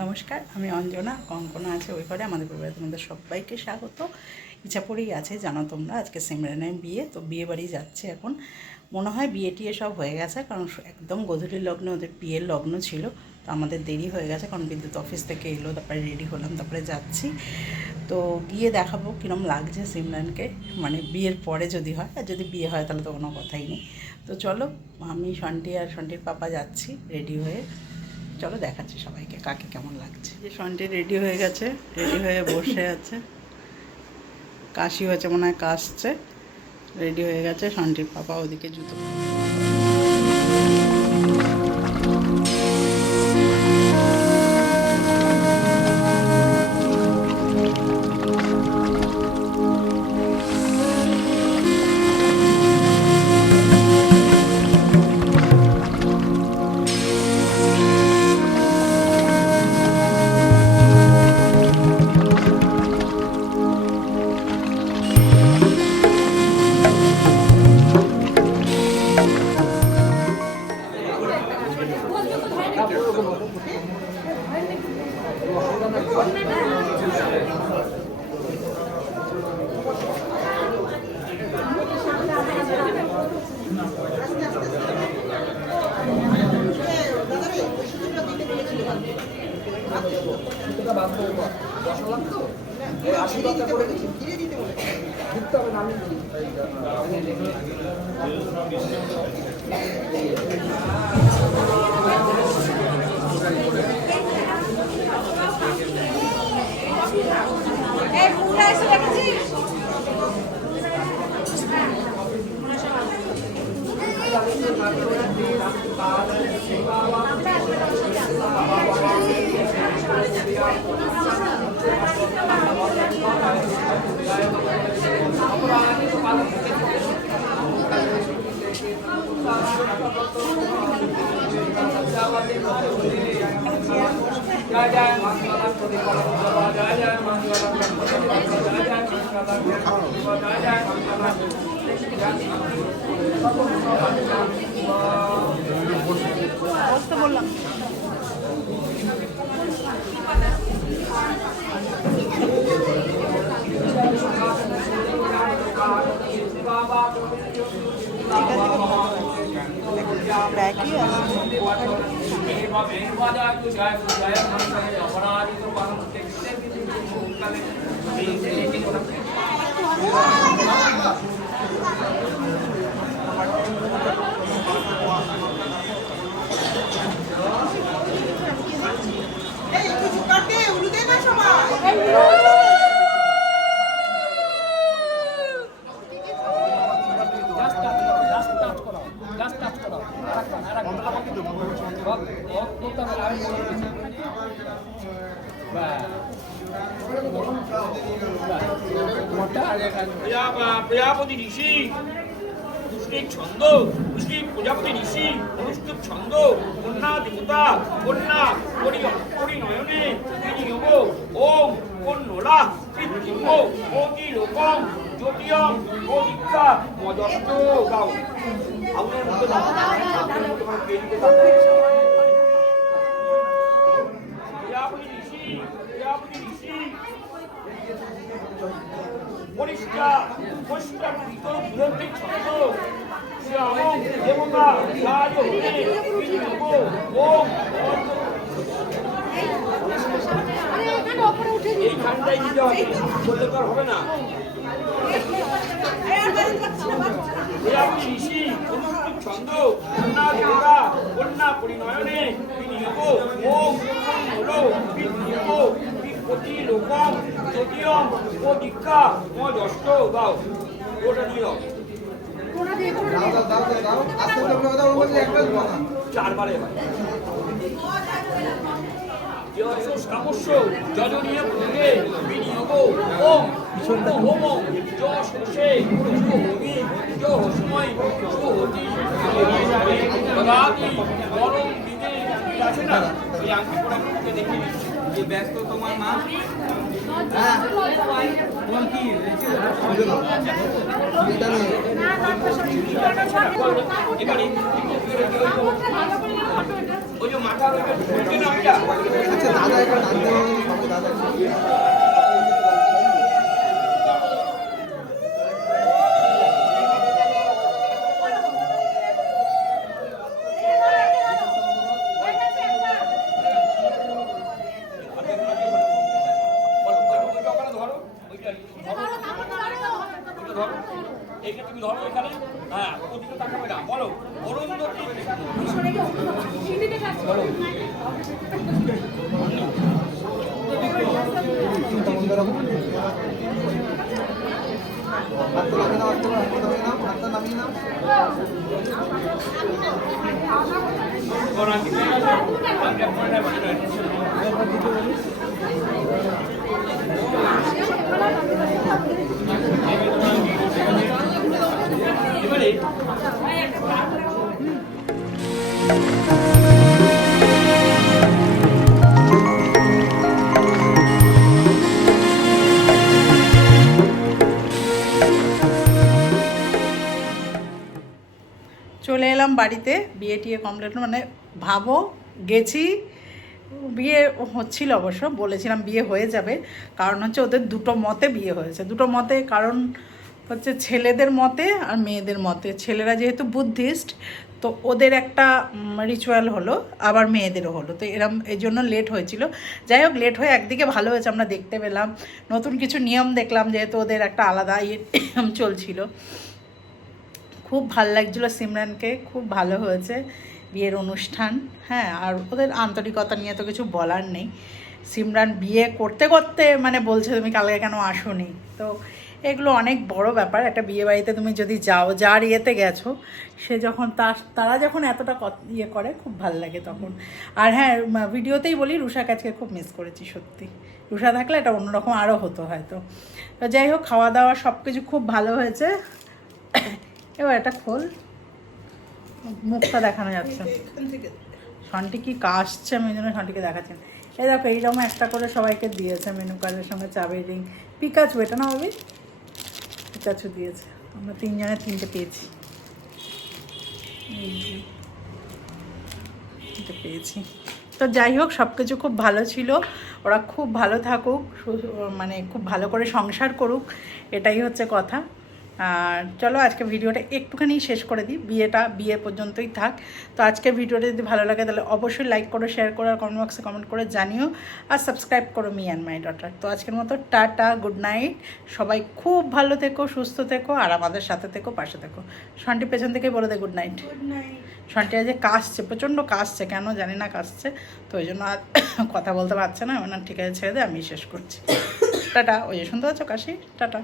নমস্কার, আমি অঞ্জনা। কঙ্কনা আছে ওই ঘরে। আমাদের পরিবারে তোমাদের সবাইকে স্বাগত। ইচ্ছাপুরেই আছে, জানো তোমরা। আজকে সিমরানের বিয়ে, তো বিয়ে বাড়ি যাচ্ছে এখন। মনে হয় বিয়ে টিয়ে সব হয়ে গেছে, কারণ একদম গধূলির লগ্নে ওদের বিয়ের লগ্ন ছিল। তো আমাদের দেরি হয়ে গেছে, কারণ বিদ্যুৎ অফিস থেকে এলো, তারপরে রেডি হলাম, তারপরে যাচ্ছি। তো গিয়ে দেখাবো কীরকম লাগছে সিমরানকে, মানে বিয়ের পরে যদি হয়। আর যদি বিয়ে হয় তাহলে তো কোনো কথাই নেই। তো চলো, আমি সন্টি আর সন্টির পাপা যাচ্ছি রেডি হয়ে। চলো দেখাচ্ছি সবাইকে কাকে কেমন লাগছে। যে সন্টি রেডি হয়ে গেছে, রেডি হয়ে বসে আছে। কাশি হয়েছে মনে হয়, কাশছে। রেডি হয়ে গেছে সন্টির পাপা, ওদিকে জুতো। বললাম প্রজাপতি ঋষি পুষ্টির ছন্দ, পুষ্টি প্রজাপতি ঋষি অনুষ্ঠুপ ছন্দ, কন্যা দেবতা, কন্যা পরিনয়নে বিনিয়োগ, ওম কন্নলা কৃত্রিম অতি লোকম জ্যোতিয়ম ও দীক্ষা মদস্ত গাও। আগুনের মধ্যে প্রজাপতি ঋষি, প্রজাপতি ঋষি পরিষ্কার পরিষ্কার ভিতর বিরোধী ছন্দ শ্যামং দেবতা রাজ হতে বিনিয়োগ ওম। এইখানটাই দিতে হবে, বললে তো হবে না। প্রজাপতি ঋষি অনুষ্ঠিত ছন্দ, কন্যা দেবতা, কন্যা পরিনয়নে বিনিয়োগ, ওম হলো বিনিয়োগ অতি লোকম জ্যোতিয়ম ও দীক্ষা মদস্ত গাও। ওটা নিয়ে দাও, চারবারে সমস্য যজনীয় প্রয়োগে বিনিয়োগ ওম হোম যশে হোমি যসময় হতি দদাতি পরম বিদে। আছে না এই আংটি পড়া দেখে যে ব্যস্ত তোমার মা। ওই যে মাথা এইটা তুমি ধরো এখানে, হ্যাঁ ওদিকে তাকাবে না, বলো অরুন্ধতী এবারে চলে এলাম বাড়িতে, বিয়ে টিয়ে কমপ্লিট, মানে ভাবো গেছি, বিয়ে হচ্ছিল অবশ্য, বলেছিলাম বিয়ে হয়ে যাবে, কারণ হচ্ছে ওদের দুটো মতে বিয়ে হয়েছে, দুটো মতে, কারণ হচ্ছে ছেলেদের মতে আর মেয়েদের মতে। ছেলেরা যেহেতু বুদ্ধিস্ট, তো ওদের একটা রিচুয়াল হলো, আবার মেয়েদেরও হলো, তো এরম এই জন্য লেট হয়েছিল। যাই হোক, লেট হয়ে একদিকে ভালো হয়েছে, আমরা দেখতে পেলাম, নতুন কিছু নিয়ম দেখলাম, যেহেতু ওদের একটা আলাদা চলছিল। খুব ভালো লাগছিলো সিমরানকে, খুব ভালো হয়েছে বিয়ের অনুষ্ঠান। হ্যাঁ, আর ওদের আন্তরিকতা নিয়ে তো কিছু বলার নেই। সিমরান বিয়ে করতে করতে মানে বলছে তুমি কালকে কেন আসোনি, তো এগুলো অনেক বড় ব্যাপার। একটা বিয়ে বাড়িতে তুমি যদি যাও, যার ইয়েতে গেছো, সে যখন তারা যখন এতটা ইয়ে করে, খুব ভালো লাগে তখন। আর হ্যাঁ, ভিডিওতেই বলি, রুষাকে আজকে খুব মিস করেছি সত্যি। রুষা থাকলে এটা অন্যরকম আরও হতো হয়তো। তো যাই হোক, খাওয়া দাওয়া সব কিছু খুব ভালো হয়েছে। এবার এটা খোল, মুখটা দেখানো যাচ্ছে। সন্টি কি কাশছে, আমি এই জন্য সন্টিকে দেখাচ্ছি। এই দেখো, এইরকম একটা করে সবাইকে দিয়েছে মেনু কার্ডের সঙ্গে, চাবি রিং, পিকাচু, এটা না ভাবি, পিকাচু দিয়েছে। আমরা তিনজনে তিনটে পেয়েছি, পেয়েছি। তো যাই হোক, সব কিছু খুব ভালো ছিল, ওরা খুব ভালো থাকুক, মানে খুব ভালো করে সংসার করুক, এটাই হচ্ছে কথা। আর চলো আজকে ভিডিওটা একটুখানি শেষ করে দিই, বিয়ে পর্যন্তই থাক। তো আজকের ভিডিওটা যদি ভালো লাগে তাহলে অবশ্যই লাইক করো, শেয়ার করো, আর কমেন্ট বক্সে কমেন্ট করে জানিও, আর সাবস্ক্রাইব করো মি অ্যান্ড মাই ডটার। তো আজকের মতো টাটা, গুড নাইট, সবাই খুব ভালো থেকো, সুস্থ থেকো, আর আমাদের সাথে থেকো, পাশে থেকো। সন্টি পেছন থেকেই বলে দে good night. Good night. Sonti আজ কাশছে, প্রচণ্ড কাশছে, কেন জানি না কাশছে, তো ওই জন্য আর কথা বলতে পারছে না। ঠিক আছে, ছেড়ে দে, আমি শেষ করছি। টাটা। ওই যে শুনতে পাচ্ছ কাশি, টাটা।